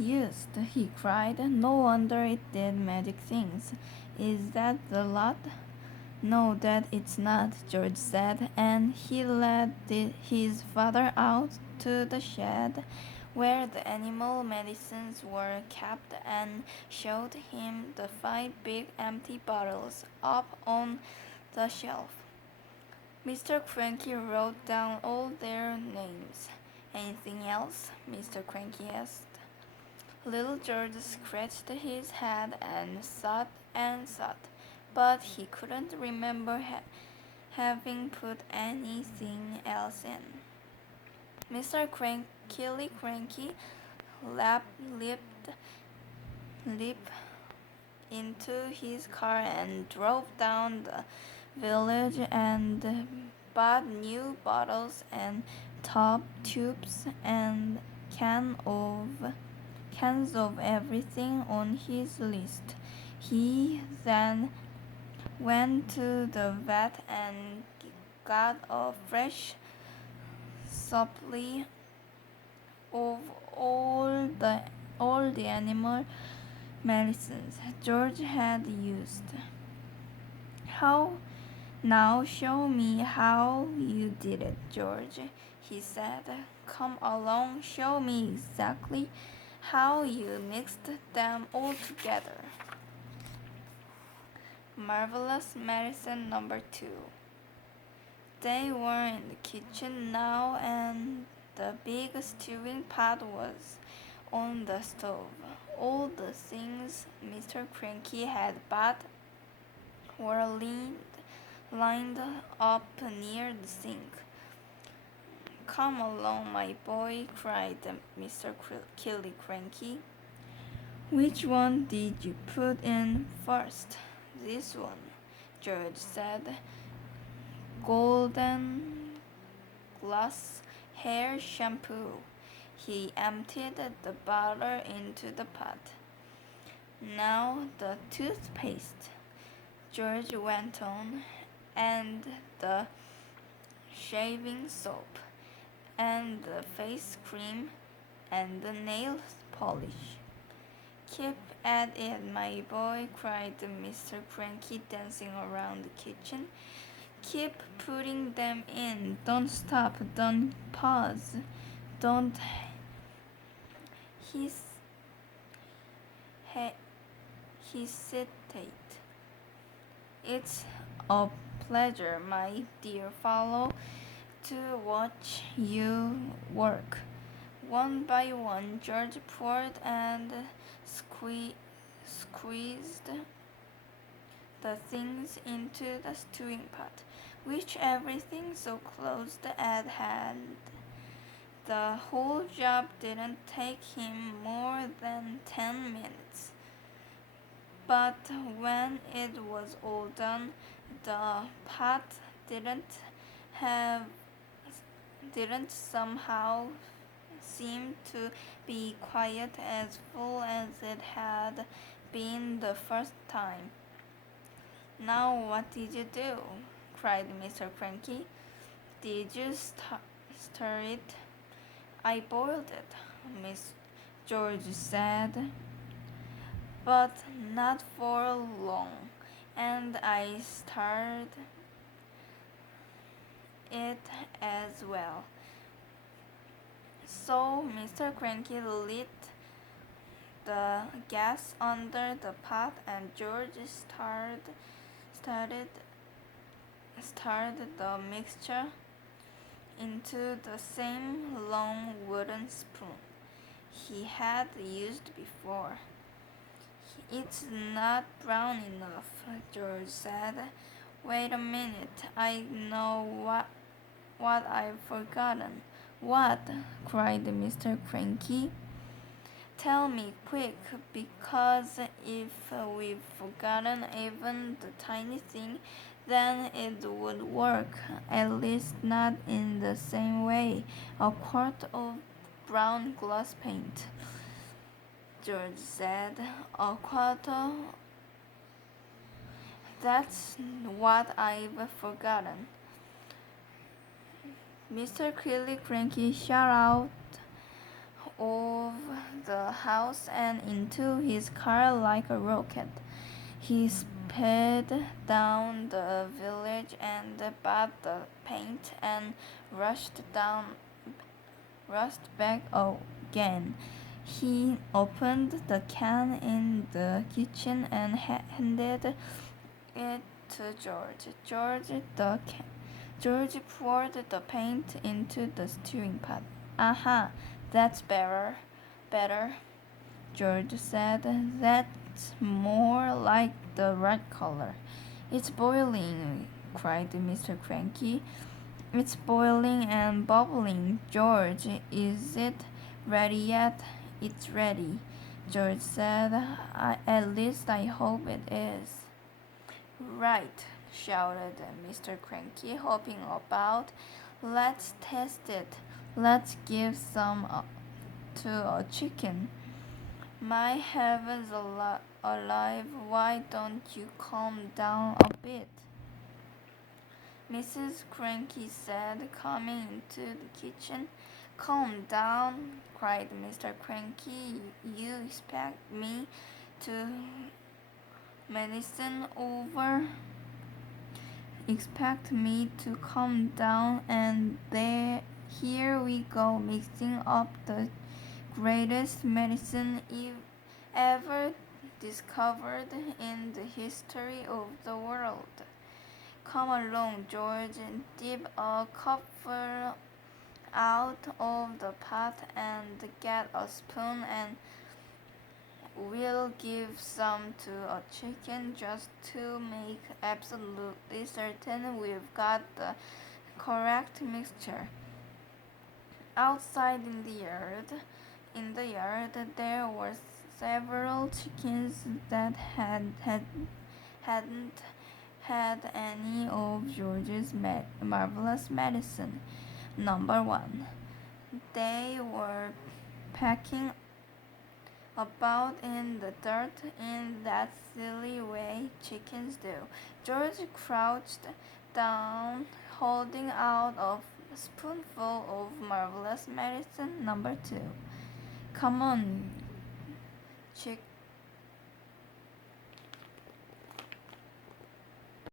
used, he cried. No wonder it did magic things. Is that the lot? No, that it's not, George said, and he led his father out to the shed where the animal medicines were kept and showed him the 5 big empty bottles up on the shelf. Mr. Cranky wrote down all their names. Anything else? Mr. Cranky asked. Little George scratched his head and thought, but he couldn't remember having put anything else in. Mr. Cranky leaped into his car and drove down the village and bought new bottles and top tubes and cans of everything on his list. He then went to the vet and got a fresh supply of all the animal medicines George had used. How now show me how you did it, George, he said. Come along, show me exactly how you mixed them all together. Marvelous medicine number 2. They were in the kitchen now, and the big stewing pot was on the stove. All the things Mr. Cranky had bought were lined up near the sink. Come along, my boy, cried Mr. Cranky. Which one did you put in first? This one, George said. Golden Gloss hair shampoo. He emptied the bottle into the pot. Now the toothpaste, George went on, and the shaving soap, and the face cream, and the nail polish. Keep at it, my boy, cried Mr. Cranky, dancing around the kitchen. Keep putting them in. Don't stop. Don't pause. Don't hesitate. It's a pleasure, my dear fellow, to watch you work. One by one, George poured and squeezed the things into the stewing pot, which everything so close at hand. The whole job didn't take him more than 10 minutes. But when it was all done, the pot have didn't somehow seem to be quite as full as it had been the first time. Now what did you do? Cried Mr. Cranky. Did you stir it? I boiled it, Miss George said, but not for long, and I stirred it as well. So Mr. Cranky lit the gas under the pot, and George stirred the mixture into the same long wooden spoon he had used before. It's not brown enough, George said. Wait a minute, I know what I've forgotten. What? Cried Mr. Cranky. Tell me quick, because if we've forgotten even the tiny thing, then it would work, at least not in the same way. A quart of brown gloss paint, George said. A quarter. That's what I've forgotten. Mr. Cranky shot out of the house and into his car like a rocket. He sped down the village and bought the paint and rushed back again. He opened the can in the kitchen and handed it to George. George poured the paint into the stewing pot. Aha, that's better, George said. That's more like the right color. It's boiling, cried Mr. Cranky. It's boiling and bubbling. George, is it ready yet? It's ready, George said. At least I hope it is. Right, shouted Mr. Cranky, hopping about. Let's test it. Let's give some to a chicken. My heavens alive, why don't you calm down a bit? Mrs. Cranky said, coming into the kitchen. Calm down, cried Mr. Cranky. You expect me to medicine over? Expect me to calm down, and here we go, mixing up the greatest medicine ever discovered in the history of the world. Come along, George, dip a cupful out of the pot and get a spoon, and we'll give some to a chicken just to make absolutely certain we've got the correct mixture. Outside in the yard, there were several chickens that hadn't had any of George's marvelous medicine. Number 1. They were pecking about in the dirt in that silly way chickens do. George crouched down, holding out a spoonful of marvelous medicine. Number 2. Come on,